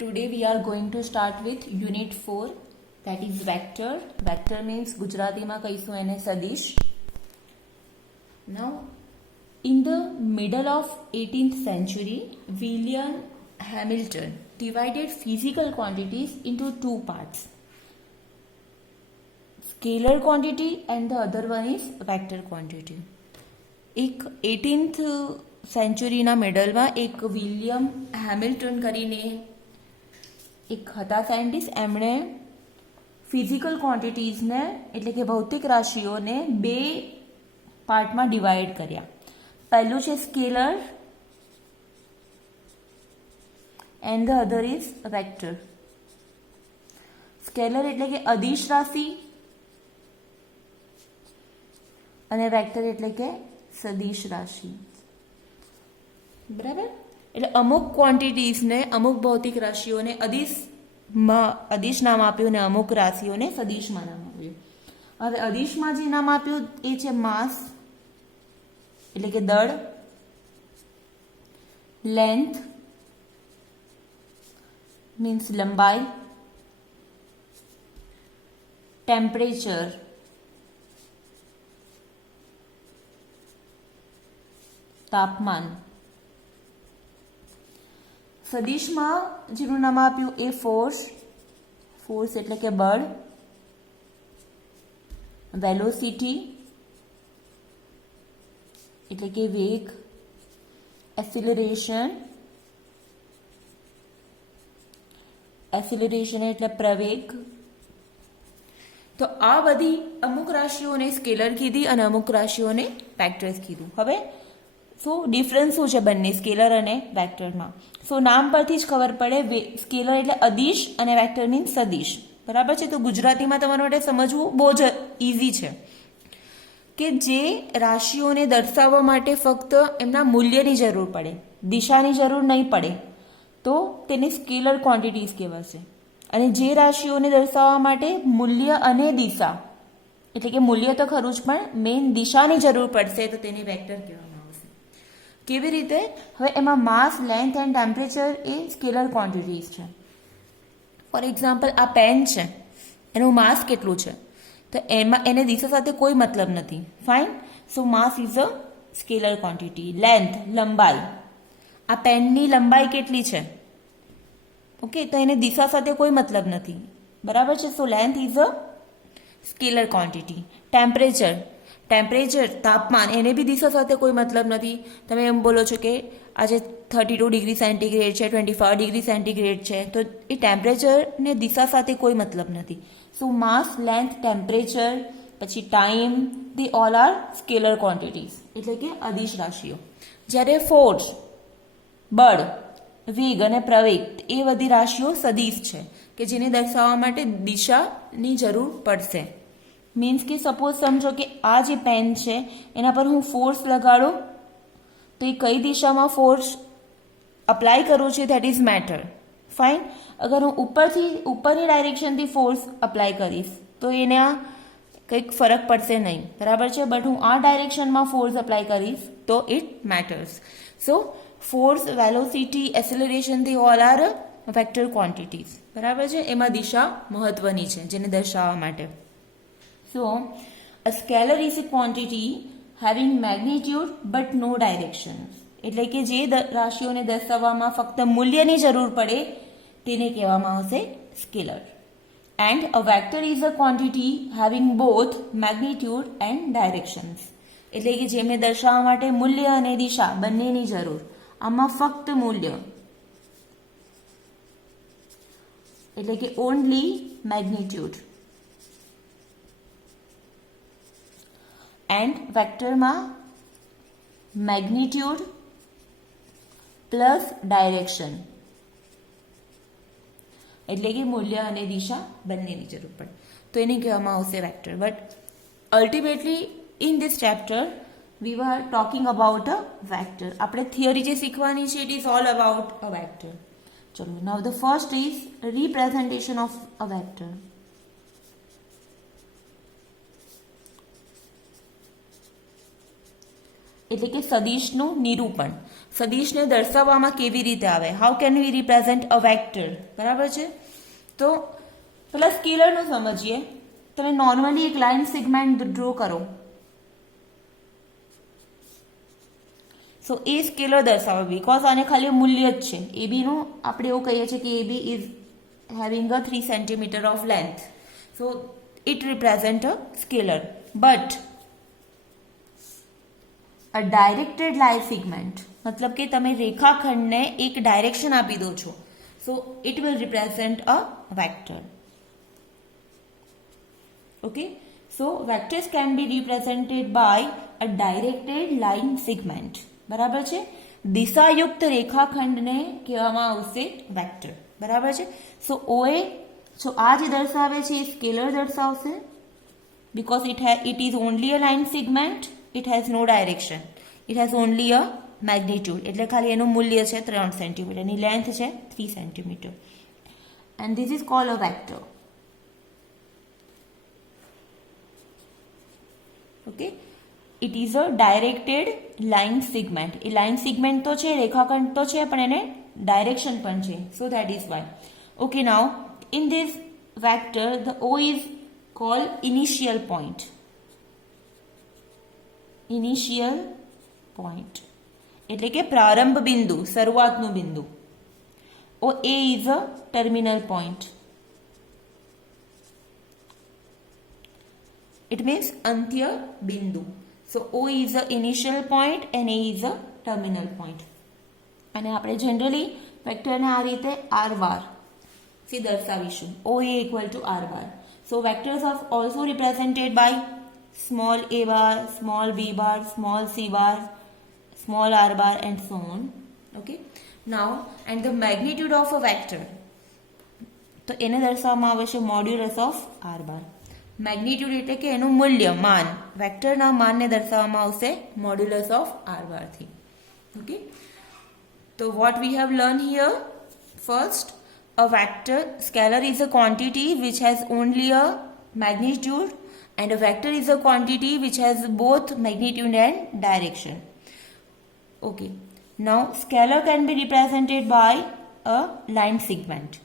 Today we are going to start with Unit 4, that is vector. Vector means ગુજરાતીમાં કહીશું એને સદિશ. Now, in the middle of 18th century, William Hamilton divided physical quantities into two parts. Scalar quantity and the other one is vector quantity. એક 18th સેન્ચુરીના મિડલમાં એક William Hamilton કરીને એક હતા સાયન્ટિસ્ટ. એમણે ફિઝિકલ ક્વોન્ટિટીઝને એટલે કે ભૌતિક રાશિઓને બે પાર્ટમાં ડિવાઈડ કર્યા. પહેલું છે scalar and the other is vector. Scalar એટલે કે અદિશ રાશિ અને વેક્ટર એટલે કે સદિશ રાશિ. બરાબર? એટલે અમુક ક્વોન્ટિટીઝને અમુક ભૌતિક રાશિઓને અદિશ નામ આપ્યું અને અમુક રાશિઓને સદિશમાં નામ આપ્યું. હવે અદિશમાં જે નામ આપ્યું એ છે માસ એટલે કે દળ, લેન્થ મીન્સ લંબાઈ, ટેમ્પરેચર તાપમાન. સદિશમાં જેનું નામ આપ્યું એ ફોર્સ એટલે કે બળ, વેલોસિટી એટલે કે વેગ, એસિલરેશન એટલે પ્રવેગ. તો આ બધી અમુક રાશિઓને સ્કેલર કીધી અને અમુક રાશિઓને વેક્ટર્સ કીધું. હવે ડિફરન્સ શું છે બંને સ્કેલર અને વેક્ટરમાં? નામ પરથી જ ખબર પડે. સ્કેલર એટલે અદિશ અને વેક્ટર મીન્સ સદિશ. બરાબર છે? તો ગુજરાતીમાં તમારા માટે સમજવું બહુ જ ઇઝી છે કે જે રાશિઓને દર્શાવવા માટે ફક્ત એમના મૂલ્યની જરૂર પડે, દિશાની જરૂર નહીં પડે, તો તેને સ્કેલર ક્વોન્ટિટીઝ કહેવાશે. અને જે રાશિઓને દર્શાવવા માટે મૂલ્ય અને દિશા એટલે કે મૂલ્ય તો ખરું જ પણ મેઇન દિશાની જરૂર પડશે તો તેને વેક્ટર કહેવામાં. કેવી રીતે? હવે એમાં માસ, લેન્થ એન્ડ ટેમ્પરેચર એ સ્કેલર ક્વોન્ટિટીઝ છે. ફોર એક્ઝામ્પલ આ પેન છે, એનું માસ કેટલું છે તો એમાં એને દિશા સાથે કોઈ મતલબ નથી. ફાઇન. સો માસ is a scalar quantity. Length લંબાઈ, આ પેનની લંબાઈ કેટલી છે, ઓકે, તો એને દિશા સાથે કોઈ મતલબ નથી. બરાબર છે? So length is a scalar quantity. Temperature તાપમાન, એને બી દિશા સાથે કોઈ મતલબ નથી. તમે એમ બોલો છો કે આજે 32 ડિગ્રી સેન્ટીગ્રેડ છે, 25 ડિગ્રી સેન્ટીગ્રેડ છે, તો એ ટેમ્પરેચરને દિશા સાથે કોઈ મતલબ નથી. સો માસ, લેન્થ, ટેમ્પરેચર, પછી time, they all are scalar quantities એટલે કે અદિશ રાશિઓ. જ્યારે ફોર્સ, બળ, વેગ અને પ્રવેગ એ બધી રાશિઓ સદિશ છે કે જેને દર્શાવવા માટે દિશાની જરૂર પડશે. મીન્સ કે સપોઝ સમજો કે આ જે પેન છે એના પર હું ફોર્સ લગાડું તો એ કઈ દિશામાં ફોર્સ અપ્લાય કરું છું ધેટ ઇઝ મેટર. ફાઇન. અગર હું ઉપરની ડાયરેક્શનથી ફોર્સ અપ્લાય કરીશ તો એને કંઈક ફરક પડશે નહીં. બરાબર છે? બટ હું આ ડાયરેક્શનમાં ફોર્સ અપ્લાય કરીશ તો it matters. So force, velocity, acceleration they all are vector quantities. બરાબર છે? એમાં દિશા મહત્વની છે જેને દર્શાવવા માટે. So, a scalar is a quantity having magnitude but no direction. એટલે કે જે રાશિઓને દર્શાવવામાં ફક્ત મૂલ્યની જરૂર પડે તેને કહેવામાં આવશે scalar. And a vector is a quantity having both magnitude and directions. એટલે કે જેમને દર્શાવવા માટે મૂલ્ય અને દિશા બંનેની જરૂર. આમાં ફક્ત મૂલ્ય એટલે કે only magnitude. એન્ડ વેક્ટરમાં મેગ્નિટ્યુડ પ્લસ ડાયરેક્શન એટલે કે મૂલ્ય અને દિશા બંનેની જરૂર પડે તો એને કહેવામાં આવશે vector. But ultimately in this chapter we are talking about a vector. આપણે થિયરી જે શીખવાની છે it is all about a vector. ચલો, now the first is representation of a vector. એટલે કે સદિશનું નિરૂપણ. સદિશને દર્શાવવામાં કેવી રીતે આવે, how can we represent a vector, બરાબર છે. તો પેલા સ્કેલરનું સમજીએ. તમે નોર્મલી એક લાઇન સેગમેન્ટ ડ્રો કરો, સો એ સ્કેલર દર્શાવે, બીકોઝ આને ખાલી મૂલ્ય જ છે. એબીનું આપણે એવું કહીએ છીએ કે એબી is having a 3 centimeter of length, so it represent a scalar. But a directed line segment, मतलब कि તમે રેખાખંડને એક ડાયરેક્શન આપી દો છો, so it will represent a vector. Okay, so vectors can be represented by a directed line segment. બરાબર છે. દિશાયુક્ત રેખાખંડને કહેવામાં આવશે વેક્ટર. બરાબર છે. સો ઓએ, સો આ જે દર્શાવે છે એ સ્કેલર દર્શાવશે, because it is only a line segment, it has no direction, it has only a magnitude, એટલે ખાલી એનું મૂલ્ય છે 3 સેન્ટીમીટર, એની લેન્થ છે 3 centimetre, and this is called a vector. Okay, it is a directed line segment. A line segment તો છે, રેખાખંડ તો છે, પણ એને direction પણ છે, so that is why. Okay, now in this vector the O is called initial point. Initial point એટલે કે પ્રારંભ બિંદુ, શરૂઆતનું બિંદુ. O A is a terminal point. It means અંત્ય બિંદુ. So O is a initial point and A is a terminal point. અને આપણે જનરલી વેક્ટરને આ રીતે આર બાર થી દર્શાવીશું, O A equal to R bar. So vectors are also represented by small a bar, small b bar, small c bar, small r bar and so on. Okay, now and the magnitude of a vector, તો એને દર્શાવવામાં આવે છે modulus of R bar. Magnitude એટલે કે એનું મૂલ્ય, માન. વેક્ટરના માનને દર્શાવવામાં આવશે મોડ્યુલસ ઓફ આર બારથી. Okay, so what we have learned here, first, a vector, scalar is a quantity which has only a magnitude, and a vector is a quantity which has both magnitude and direction. Okay, now scalar can be represented by a line segment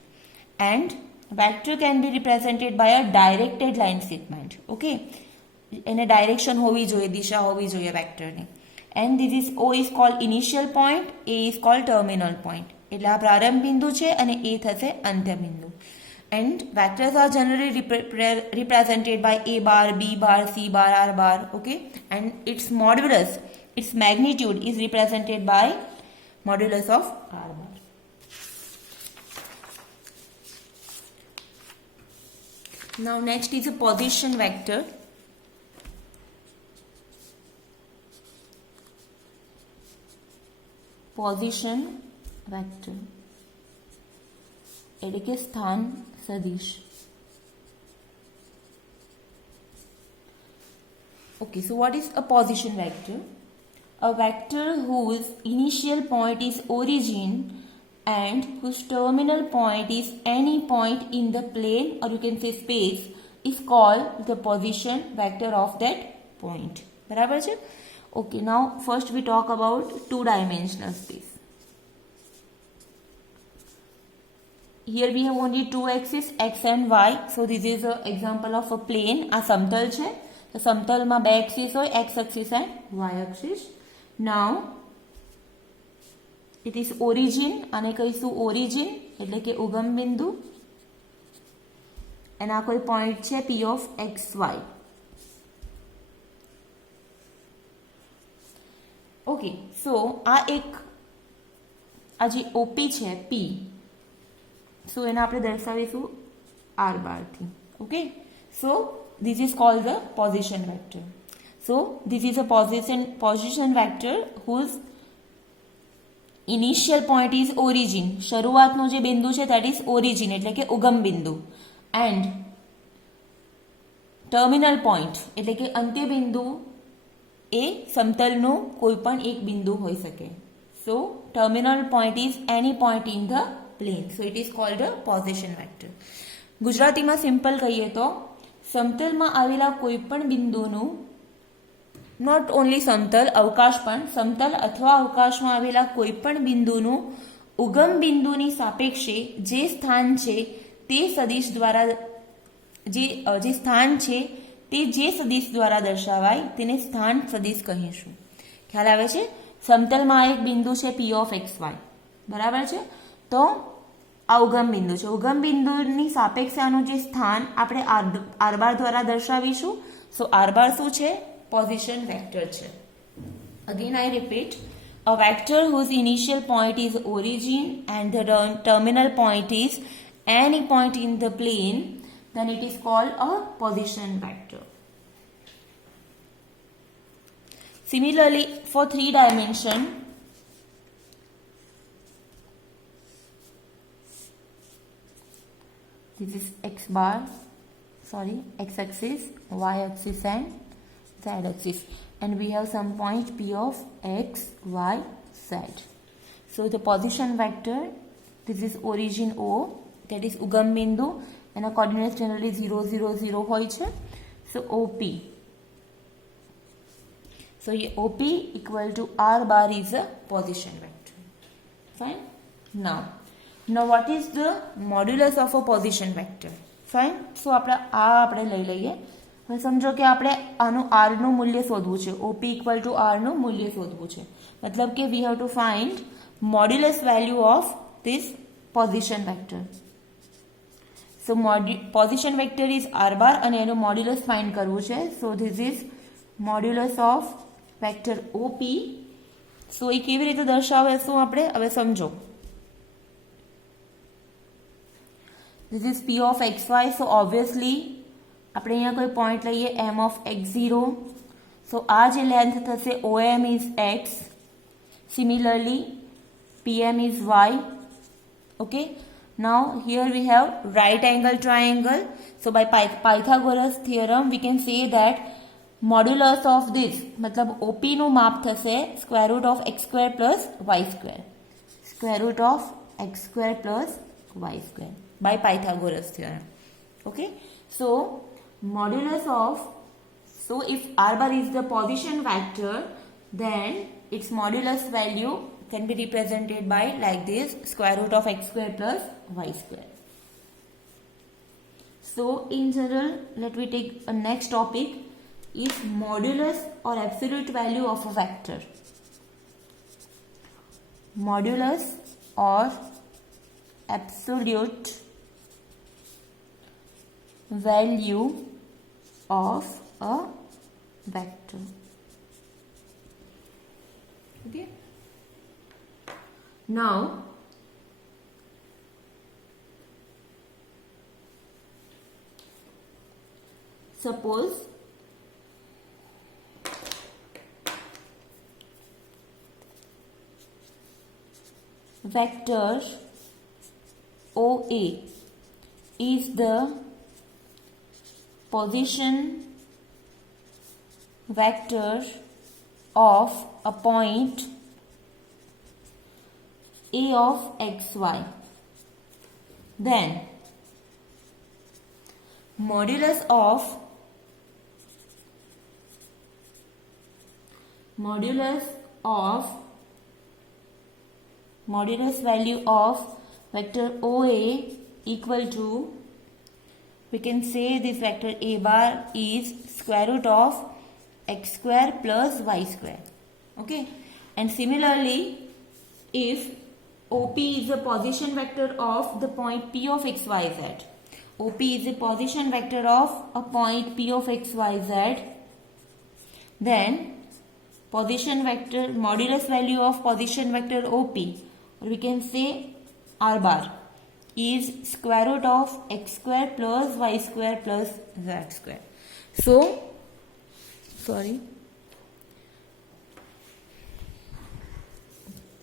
and vector can be represented by a directed line segment. Okay, એને ડાયરેક્શન હોવી જોઈએ, દિશા હોવી જોઈએ વેક્ટરની. And this is O is called initial point, A is called terminal point. એટલે આ પ્રારંભ બિંદુ છે અને A થશે અંત્ય બિંદુ. And vectors are generally represented by A bar, B bar, C bar, R bar. Okay, and its modulus, its magnitude is represented by modulus of R bar. Now next is a position vector. Position vector એટલે કે સ્થાન સદિશ. Okay, so what is a position vector? A vector whose initial point is origin and whose terminal point is any point in the plane, or you can say space, is called the position vector of that point. બરાબર છે? Okay, now first we talk about two-dimensional space. Here we have only two axes, x and y. So this is an example of a plane. આ સમતલ છે. તો સમતલમાં બે axis હોય, x axis and y axis. Now it is origin. આને કહીશું origin એટલે કે ઉગમ બિંદુ. અને આ કોઈ point છે P of x, y. Okay, so આ એક આ જે ઓપી છે પી, સો એને આપણે દર્શાવીશું આર બારથી. Okay, so this is called the position vector. So this is a position vector whose initial point is origin. શરૂઆતનું જે બિંદુ છે દેટ ઇઝ ઓરિજિન એટલે કે ઉગમ બિંદુ. એન્ડ ટર્મિનલ પોઈન્ટ એટલે કે અંત્ય બિંદુ એ સમતલનું કોઈ પણ એક બિંદુ હોઈ શકે. So terminal point is any point in the plane. So it is called a position vector. ગુજરાતીમાં સિમ્પલ કહીએ તો સમતલમાં આવેલા કોઈ પણ બિંદુનું નોટ ઓનલી સમતલ, અવકાશ પણ, સમતલ અથવા અવકાશમાં આવેલા કોઈપણ બિંદુનું ઉગમ બિંદુની સાપેક્ષે જે સ્થાન છે તે સદિશ દ્વારા જે સ્થાન છે તે જે સદિશ દ્વારા દર્શાવાય તેને સ્થાન સદિશ કહીશું. ખ્યાલ આવે છે? સમતલમાં એક બિંદુ છે પી ઓફ એક્સ વાય, બરાબર છે? તો આ ઉગમ બિંદુ છે. ઉગમ બિંદુની સાપેક્ષે આનું જે સ્થાન આપણે આર બાર દ્વારા દર્શાવીશું. સો આર બાર શું છે? પોઝિશન વેક્ટર છે. Again I repeat, a vector whose initial point is origin and the terminal point is any point in the plane, then it is called a position vector. Similarly, for 3 dimension, this is x axis, y axis and z axis, and we have some point p of x, y, z. So the position vector, this is origin O, that is ugam bindu, and our coordinates generally 0, 0, 0 hoy chhe. So OP. So here OP equal to R bar is a position vector. Fine. Now what is the modulus of a position vector? Fine. So આપણે લઈ લઈએ. હવે સમજો કે આપણે આનું R નું મૂલ્ય શોધવું છે. OP equal to R નું મૂલ્ય શોધવું છે. મતલબ કે we have to find modulus value of this position vector. So position vector is R bar અને એનું modulus find કરવું છે. So this is modulus of vector OP. So એ કેવી રીતે દર્શાવીશું આપણે? હવે સમજો. This is P of xy. So obviously આપણે અહીંયા કોઈ પોઈન્ટ લઈએ m of x0. So આ જે લેન્થ થશે OM is x. Similarly PM is y. Okay. Now here we have right angle triangle. So by Pythagoras theorem we can say that modulus of this मतलब OP નું માપ થશે square root of x square plus y square. Square root of x square plus y square by Pythagoras theorem. Okay. So modulus of, so if R bar is the position vector, then its modulus value can be represented by like this, square root of x square plus y square. So in general, let me take a next topic is modulus or absolute value of a vector. Modulus or absolute value of a vector. Okay. Now suppose vector OA is the position vector of a point A of xy. Then modulus value of vector OA equal to, we can say this vector A bar is square root of x square plus y square. Okay. And similarly, if OP is a position vector of the point P of xyz, OP is a position vector of a point P of xyz, then position vector, modulus value of position vector OP, or we can say R bar, is square root of x square plus y square plus z square.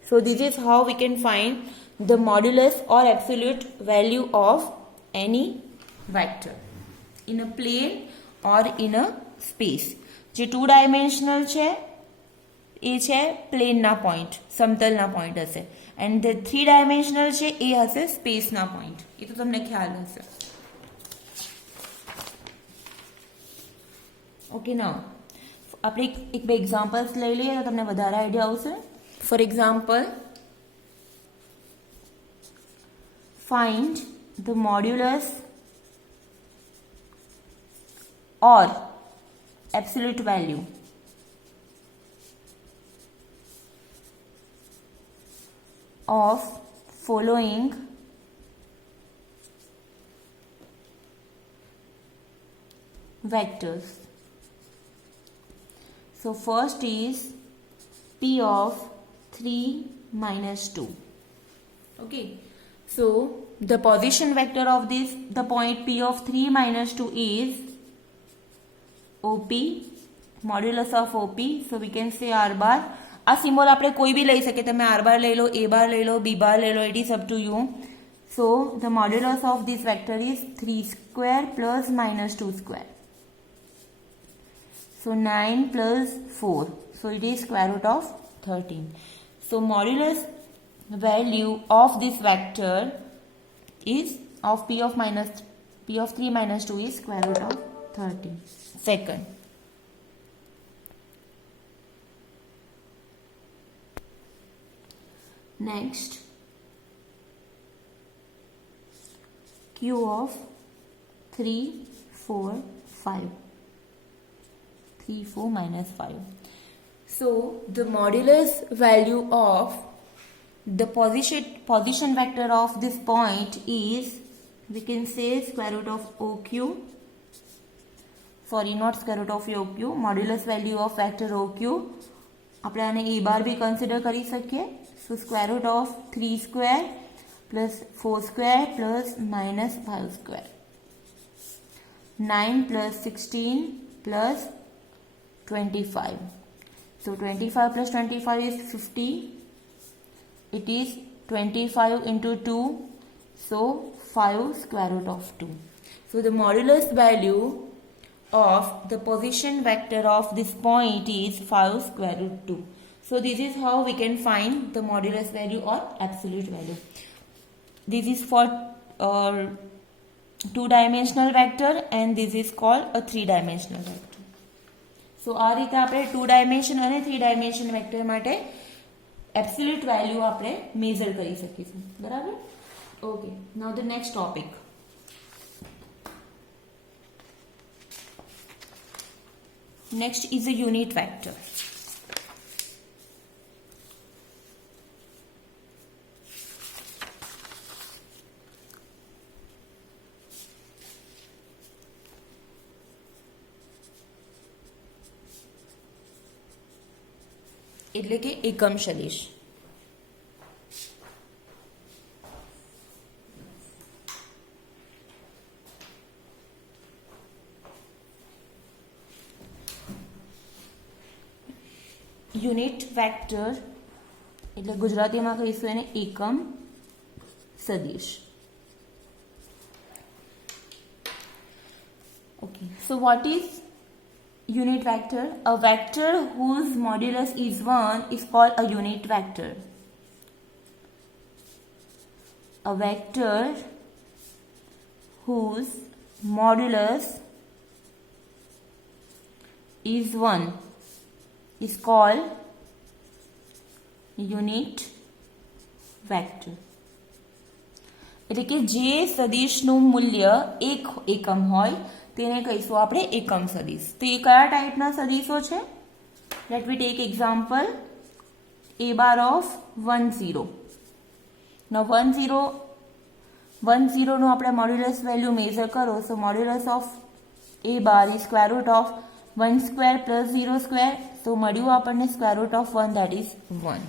So this is how we can find the modulus or absolute value of any vector in a plane or in a space. જે 2 dimensional છે એ છે પ્લેનના પોઈન્ટ, સમતલના પોઈન્ટ હશે, and the 3 dimensional છે એ હશે સ્પેસના પોઈન્ટ. એ તો તમને ખ્યાલ હશે. Okay, now આપણે એક બે એક્ઝામ્પલ્સ લઈ લઈએ તો તમને વધારે આઈડિયા આવશે. For example, find the modulus or absolute value of following vectors. So first is p of 3 minus 2. Okay. So the position vector of the point p of 3 minus 2 is OP, modulus of OP. So we can say R bar. આ સિમ્બોલ આપણે કોઈ બી લઈ શકીએ. તમે R બાર લઈ લો, A બાર લઈ લો, B બાર લઈ લો. It is up to you. So the modulus of this vector is 3 square plus minus 2 square. So 9 plus 4. So it is square root of 13. So modulus value of this vector is of p of 3 minus 2 is square root of 13. Second, next, q of 3, 4, 5. 3, 4 minus 5. So the modulus value of the position vector of this point is, we can say, square root of OQ. Sorry, not square root of OQ. Modulus value of vector OQ. આપણે આને A બાર be consider કરી શકીએ. So square root of 3 square plus 4 square plus minus 5 square. 9 plus 16 plus 25. So 25 plus 25 is 50. It is 25 into 2. So 5 square root of 2. So the modulus value of the position vector of this point is 5 square root 2. So this is how we can find the modulus value or absolute value. This is for two-dimensional vector and this is called a three-dimensional vector. So આ રીતે આપણે 2 dimension અને 3 dimension vector માટે absolute value આપણે measure કરી શકીશું. બરાબર? Okay. Now the next topic. Next is a unit vector. એટલે કે એકમ સદિશ. યુનિટ વેક્ટર એટલે ગુજરાતીમાં કહીશું એને એકમ સદિશ. Okay, so what is unit vector? A vector whose modulus is 1 is called a unit vector. A vector whose modulus is 1 is called unit vector. એટલે કે જે સદિશનું મૂલ્ય એક એકમ હોય તેને કહીશું આપણે એકમ સદિશ. તો એ કયા ટાઈપના સદિશો છે? Let me take example a bar of 1 0. now 1 0 નું આપણે મોડ્યુલસ વેલ્યુ મેઝર કરો. So modulus of a bar is square root of 1 square plus 0 square. so મળ્યું આપણને square root of 1, that is 1.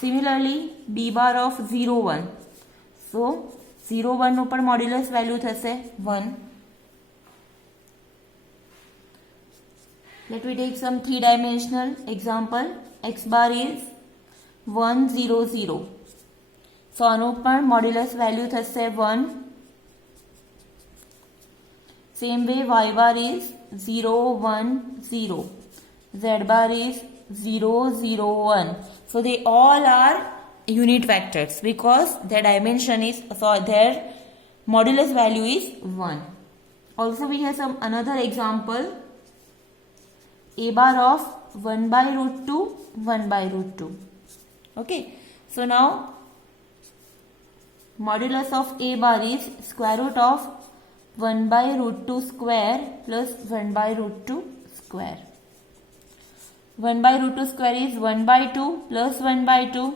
Similarly b bar of 0 1. so 0 1 નું પણ modulus value થશે 1. Let me take some three-dimensional example. X bar is 1 0 0. so આનું પણ modulus value થશે 1. Same way y bar is 0 1 0. Z bar is 0 0 1. So they all are unit vectors because their dimension is, so their modulus value is 1. Also we have some another example. a bar of 1 by root 2, 1 by root 2. Okay, so now modulus of a bar is square root of 1 by root 2 square plus 1 by root 2 square. 1 by root 2 square is 1 by 2 plus 1 by 2.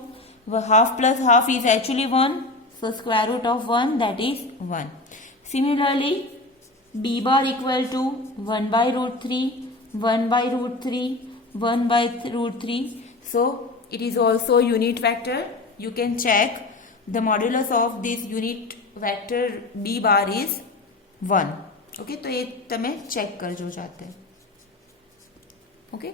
Half plus half is actually 1. So square root of 1, that is 1. Similarly, b bar equal to 1 by root 3, 1 by root 3, 1 by root 3. So it is also unit vector. You can check the modulus of this unit vector b bar is 1. Okay, तो ये तमे check कर जो चाहते हैं. Okay,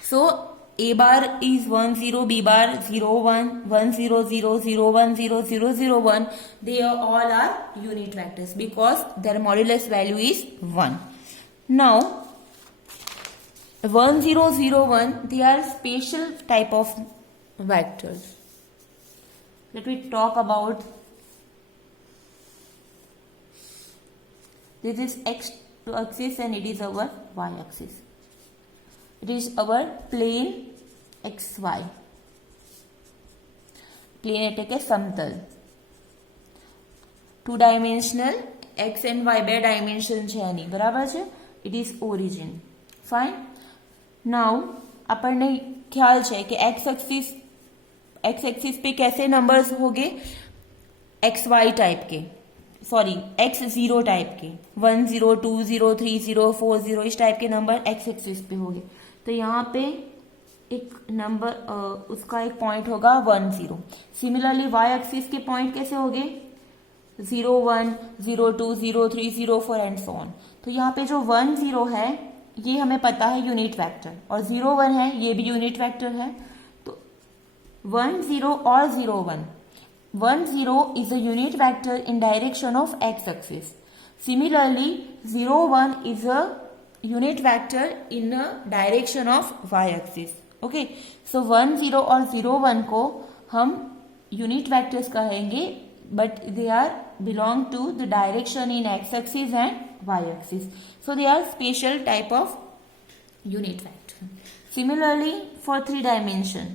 so a bar is 1 0, b bar 0 1, 1 0 0, 0 1 0, 0 0 1. They all are unit vectors because their modulus value is 1. Now 1 0 0 1, they are special type of vectors. Let me talk about this is x axis and it is our y axis. It is our plane xy. Plane એટલે કે સમતલ. 2 dimensional x and y બે dimension છે આની, બરાબર છે? It is origin. Fine. Now આપણને ખ્યાલ છે કે x axis पे कैसे नंबर्स होंगे? xy टाइप के, सॉरी x0 टाइप के, 1 0 2 0 3 0 4 0 इस टाइप के नंबर x एक्सिस पे होंगे. तो यहाँ पे एक नंबर उसका एक पॉइंट होगा 1 0. सिमिलरली y एक्सिस के पॉइंट कैसे होंगे? 0 1 0 2 0 3 0 4 एंड सो ऑन. तो यहाँ पे जो 1 0 है ये हमें पता है यूनिट वेक्टर, और 0 1 है ये भी यूनिट वेक्टर है. तो 1 0 और 0 1, 1 0 is a unit vector in direction of x axis. Similarly 0 1 is a unit vector in a direction of y axis. Okay, so 1 0 और 0 1 को हम unit vectors कहेंगे, but they are belong to the direction in x axis and y axis. So they are special type of unit vector. Similarly for 3 dimension,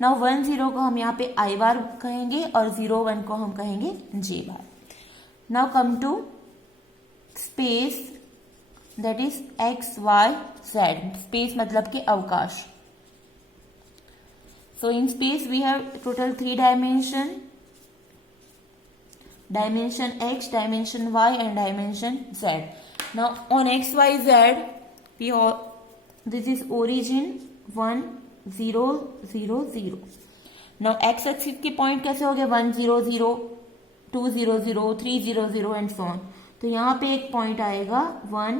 now 1 0 को हम यहाँ पे i बार कहेंगे और 0 1 को हम कहेंगे j बार. Now come to space, that is x y z. Space मतलब के अवकाश. So in space we have total 3 dimension x, dimension y and dimension z. Now on x y z we this is origin 1 0 0 0. Now x axis के पॉइंट कैसे हो गए? 1 0 0 2 0 0 3 0 0 and so on. तो यहाँ पे एक पॉइंट आएगा 1